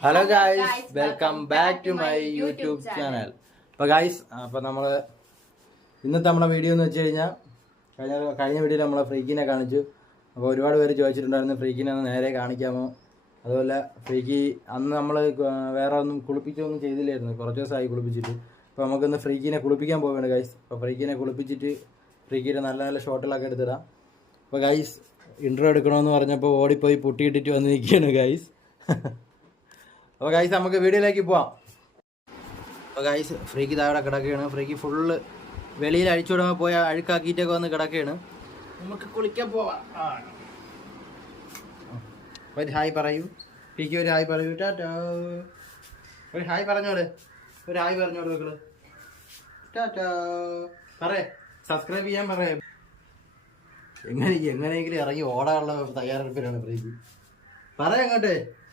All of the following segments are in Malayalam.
Hello guys welcome back to my YouTube channel അപ്പോൾ ഗായ്സ് അപ്പോൾ നമ്മൾ ഇന്നത്തെ നമ്മുടെ വീഡിയോ എന്ന് വെച്ച് കഴിഞ്ഞാൽ കഴിഞ്ഞ കഴിഞ്ഞ വീഡിയോയിൽ നമ്മളെ ഫ്രീക്കിനെ കാണിച്ചു. അപ്പോൾ ഒരുപാട് പേര് ചോദിച്ചിട്ടുണ്ടായിരുന്നു ഫ്രീക്കിനെ ഒന്ന് നേരെ കാണിക്കാമോ? അതുപോലെ ഫ്രീക്കി അന്ന് നമ്മൾ വേറെ ഒന്നും കുളിപ്പിച്ചൊന്നും ചെയ്തില്ലായിരുന്നു. കുറച്ച് ദിവസമായി കുളിപ്പിച്ചിട്ട്. അപ്പോൾ നമുക്കൊന്ന് ഫ്രീക്കിനെ കുളിപ്പിക്കാൻ പോവുകയാണ് ഗൈസ് അപ്പോൾ ഫ്രീക്കിനെ കുളിപ്പിച്ചിട്ട് ഫ്രീക്കിന്റെ നല്ല നല്ല ഷോട്ടുകളൊക്കെ എടുത്തിടാം. അപ്പോൾ ഗൈസ് ഇൻട്രോ എടുക്കണമെന്ന് പറഞ്ഞപ്പോൾ ഓടിപ്പോയി പൊട്ടിയിട്ടിട്ട് വന്ന് നിൽക്കുകയാണ് ഗൈസ് അപ്പോൾ ഗൈസ് നമുക്ക് വീഡിയോയിലേക്ക് പോവാം. അപ്പോൾ ഗൈസ് ഫ്രീക്ക് താഴെ കിടക്കുകയാണ്. ഫ്രീക്ക് ഫുള്ള് വെളിയിൽ അഴിച്ചുവിടുമ്പോൾ പോയ അഴുക്കാക്കിയിട്ടൊക്കെ വന്ന് കിടക്കുകയാണ്. നമുക്ക് കുളിക്കാൻ പോവാം. ഒരു ഹായ് പറയൂ. ഫ്രീക്ക് ഒരു ഹായ് പറയൂ. ടാറ്റാ. ഒരു ഹായ് പറഞ്ഞോട് ഒരു ഹായ് പറഞ്ഞോട് മക്കൾ. ടാറ്റാ. പറയേ. സബ്സ്ക്രൈബ് ചെയ്യാൻ പറയേ. എങ്ങനെ എങ്ങനെയെങ്കിലും ഇറങ്ങി ഓടാനുള്ള തയ്യാറെടുപ്പിലാണ് ഫ്രീക്ക്. പറയാം അങ്ങോട്ട്.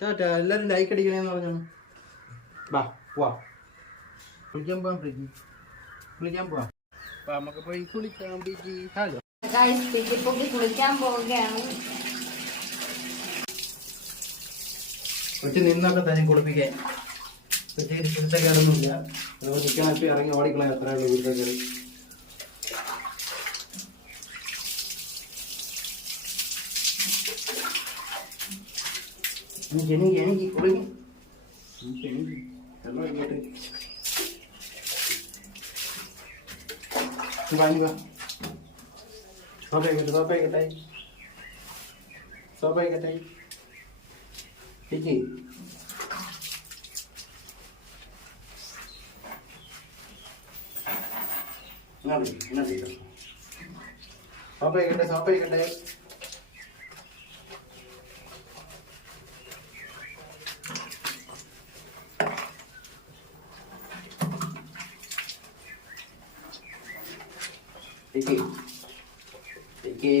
ടാറ്റാ എല്ലാവരും ലൈക്ക് അടിക്കണേന്ന് പറഞ്ഞു വാ പോവാ. കുളിക്കാൻ പോവാം ഫ്രീക്ക് കുളിക്കാൻ പോവാം. അപ്പൊ നമുക്ക് പോയി കുളിക്കാം ബിജി ഹലോ പിറ്റിപ്പൊക്കി കുളിക്കാൻ പോവുകയാണ്. കൊച്ചു നിന്നൊക്കെ തന്നെ കുളിപ്പിക്കാൻ. കൊച്ചിന് കുരുത്തക്കേടൊന്നുമില്ല നമുക്ക് നിൽക്കാൻ ഇറങ്ങി ഓടിക്കളയാം അത്രേ ഉള്ളൂ കുരുത്തക്കേട് എനിക്ക് എനിക്ക് എനിക്ക് കുളിക്കും. എനിക്ക് എനിക്ക് വെള്ളം ഇങ്ങോട്ട്. വാങ്ങിക്കോ സോപ്പയൊക്കെ സോപ്പയൊക്കെ സോപ്പയൊക്കെ ഇരിക്ക്. സോപ്പ ഇരിക്ക്. ഇരിക്ക്.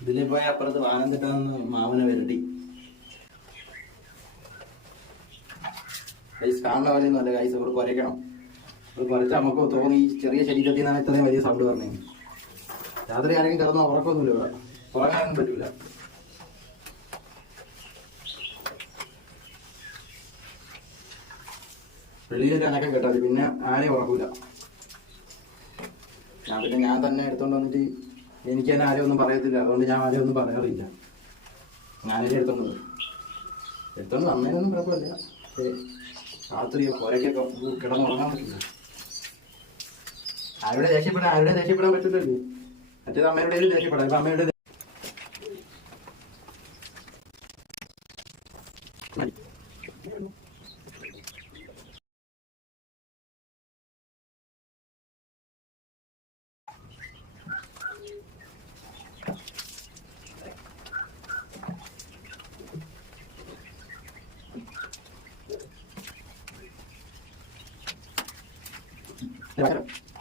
ഇതിലെ പോയ അപ്പുറത്ത് വാനം തെറ്റാന്ന് മാമനെ വരട്ടി ഗൈസ് കാണുന്ന പോലെയൊന്നും അല്ല ഗൈസ് അവർ കുരയ്ക്കണം അവർ കുരച്ചാൽ നമുക്ക് തോന്നി ചെറിയ ശരീരത്തിൽ നിന്നാണ് ഇത്രയും വലിയ സൗണ്ട് പറഞ്ഞത് രാത്രി ആരെങ്കിലും കിടന്ന ഉറക്കമൊന്നുമില്ല ഇവിടെ. ഉറങ്ങാനൊന്നും പറ്റൂല. വെളിയിലൊരു അനക്കം കേട്ടാൽ പിന്നെ ആരെയും ഉറക്കൂല. ഞാൻ പിന്നെ ഞാൻ തന്നെ എടുത്തോണ്ട് വന്നിട്ട് എനിക്ക് തന്നെ ആരെയും ഒന്നും പറയത്തില്ല. അതുകൊണ്ട് ഞാൻ ആരെയും ഒന്നും പറയാറില്ല. ഞാനല്ലേ എടുത്തോണ്ട്. എടുത്തോണ്ട് വന്നതിനൊന്നും കുഴപ്പമില്ല. രാത്രി കൊരക്കൊക്കെ കിടന്നുറങ്ങാൻ പറ്റില്ല. ആരുടെ ദേഷ്യപ്പെടാൻ ആരുടെ ദേഷ്യപ്പെടാൻ പറ്റില്ലല്ലോ മറ്റേത് അമ്മയുടെ ദേഷ്യപ്പെടാം ഇപ്പൊ അമ്മയുടെ ദേഷ്യം